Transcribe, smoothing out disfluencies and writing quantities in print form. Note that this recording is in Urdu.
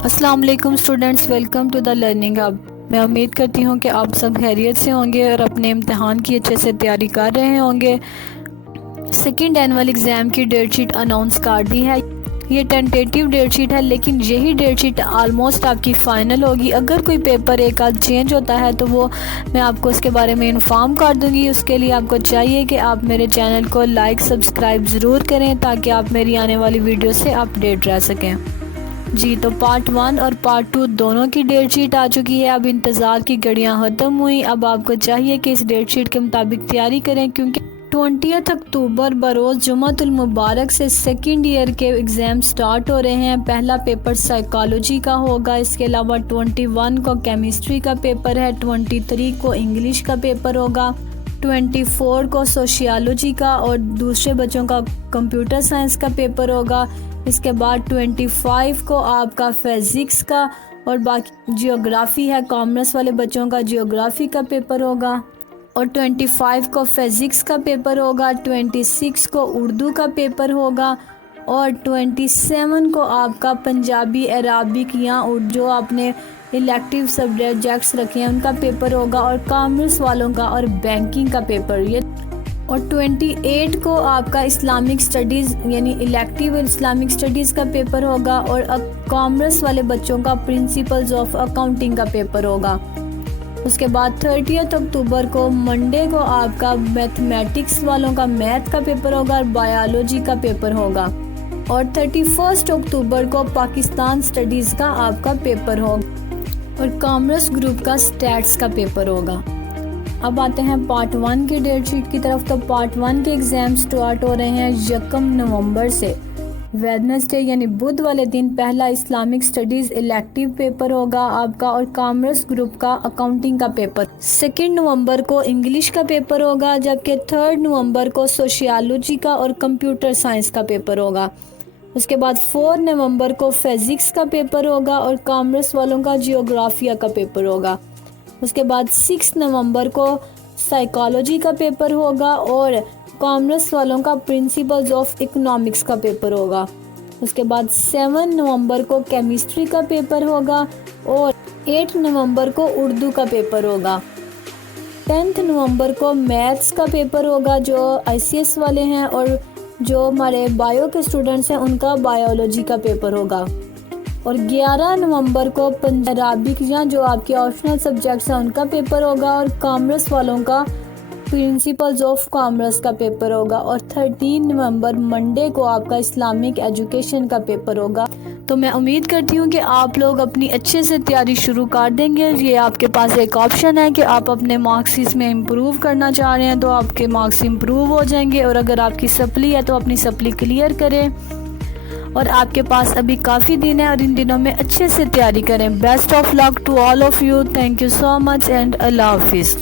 السلام علیکم students, welcome to the learning hub. میں امید کرتی ہوں کہ آپ سب خیریت سے ہوں گے اور اپنے امتحان کی اچھے سے تیاری کر رہے ہوں گے۔ سیکنڈ اینول ایگزام کی ڈیٹ شیٹ اناؤنس کر دی ہے۔ یہ ٹینٹیٹیو ڈیٹ شیٹ ہے، لیکن یہی ڈیٹ شیٹ آلموسٹ آپ کی فائنل ہوگی۔ اگر کوئی پیپر ایک آدھ چینج ہوتا ہے تو وہ میں آپ کو اس کے بارے میں انفارم کر دوں گی۔ اس کے لیے آپ کو چاہیے کہ آپ میرے چینل کو لائک سبسکرائب ضرور کریں تاکہ آپ میری آنے والی ویڈیو سے اپڈیٹ رہ سکیں۔ جی تو پارٹ 1 اور پارٹ 2 دونوں کی ڈیٹ شیٹ آ چکی ہے۔ اب انتظار کی گھڑیاں ختم ہوئی۔ اب آپ کو چاہیے کہ اس ڈیٹ شیٹ کے مطابق تیاری کریں، کیونکہ 20 اکتوبر بروز جمعۃ المبارک سے سیکنڈ ایئر کے ایگزام سٹارٹ ہو رہے ہیں۔ پہلا پیپر سائیکالوجی کا ہوگا، اس کے علاوہ 21 کو کیمسٹری کا پیپر ہے، 23 کو انگلش کا پیپر ہوگا، 24 کو سوشیالوجی کا اور دوسرے بچوں کا کمپیوٹر سائنس کا پیپر ہوگا۔ اس کے بعد 25 کو آپ کا فزکس کا اور باقی جیوگرافی ہے، کامرس والے بچوں کا جیوگرافی کا پیپر ہوگا اور 25 کو فزکس کا پیپر ہوگا، 26 کو اردو کا پیپر ہوگا اور 27 کو آپ کا پنجابی، عربک یا جو آپ نے الیکٹیو سبجیکٹس رکھے ہیں ان کا پیپر ہوگا اور کامرس والوں کا اور بینکنگ کا پیپر اور 28 کو آپ کا اسلامک سٹڈیز یعنی الیکٹیو اسلامک سٹڈیز کا پیپر ہوگا اور کامرس والے بچوں کا پرنسپلز آف اکاؤنٹنگ کا پیپر ہوگا۔ اس کے بعد 30 اکتوبر کو منڈے کو آپ کا میتھمیٹکس والوں کا میتھ کا پیپر ہوگا اور بایولوجی کا پیپر ہوگا اور 31 اکتوبر کو پاکستان سٹڈیز کا آپ کا پیپر ہوگا اور کامرس گروپ کا سٹیٹس کا پیپر ہوگا۔ اب آتے ہیں پارٹ 1 کی ڈیٹ شیٹ کی طرف۔ تو پارٹ 1 کے ایگزام سٹارٹ ہو رہے ہیں 1 نومبر سے۔ ویڈنسڈے یعنی بدھ والے دن پہلا اسلامک سٹڈیز الیکٹیو پیپر ہوگا آپ کا اور کامرس گروپ کا اکاؤنٹنگ کا پیپر۔ 2 نومبر کو انگلش کا پیپر ہوگا، جبکہ 3 نومبر کو سوشیالوجی کا اور کمپیوٹر سائنس کا پیپر ہوگا۔ اس کے بعد 4 نومبر کو فزکس کا پیپر ہوگا اور کامرس والوں کا جیوگرافیہ کا پیپر ہوگا۔ اس کے بعد 6 نومبر کو سائیکالوجی کا پیپر ہوگا اور کامرس والوں کا پرنسپلز آف اکنامکس کا پیپر ہوگا۔ اس کے بعد 7 نومبر کو کیمسٹری کا پیپر ہوگا اور 8 نومبر کو اردو کا پیپر ہوگا۔ 10 نومبر کو میتھس کا پیپر ہوگا جو ICS والے ہیں، اور جو ہمارے بایو کے اسٹوڈنٹس ہیں ان کا بایولوجی کا پیپر ہوگا۔ اور 11 نومبر کو عربک یا جو آپ کے آپشنل سبجیکٹس ہیں ان کا پیپر ہوگا اور کامرس والوں کا پرنسپلز آف کامرس کا پیپر ہوگا۔ اور 13 نومبر منڈے کو آپ کا اسلامک ایجوکیشن کا پیپر ہوگا۔ تو میں امید کرتی ہوں کہ آپ لوگ اپنی اچھے سے تیاری شروع کر دیں گے۔ یہ آپ کے پاس ایک آپشن ہے کہ آپ اپنے مارکس اس میں امپروو کرنا چاہ رہے ہیں تو آپ کے مارکس امپروو ہو جائیں گے، اور اگر آپ کی سپلی ہے تو اپنی سپلی کلیئر کریں، اور آپ کے پاس ابھی کافی دن ہے اور ان دنوں میں اچھے سے تیاری کریں۔ Best of luck to all of you, thank you so much and اللہ حافظ۔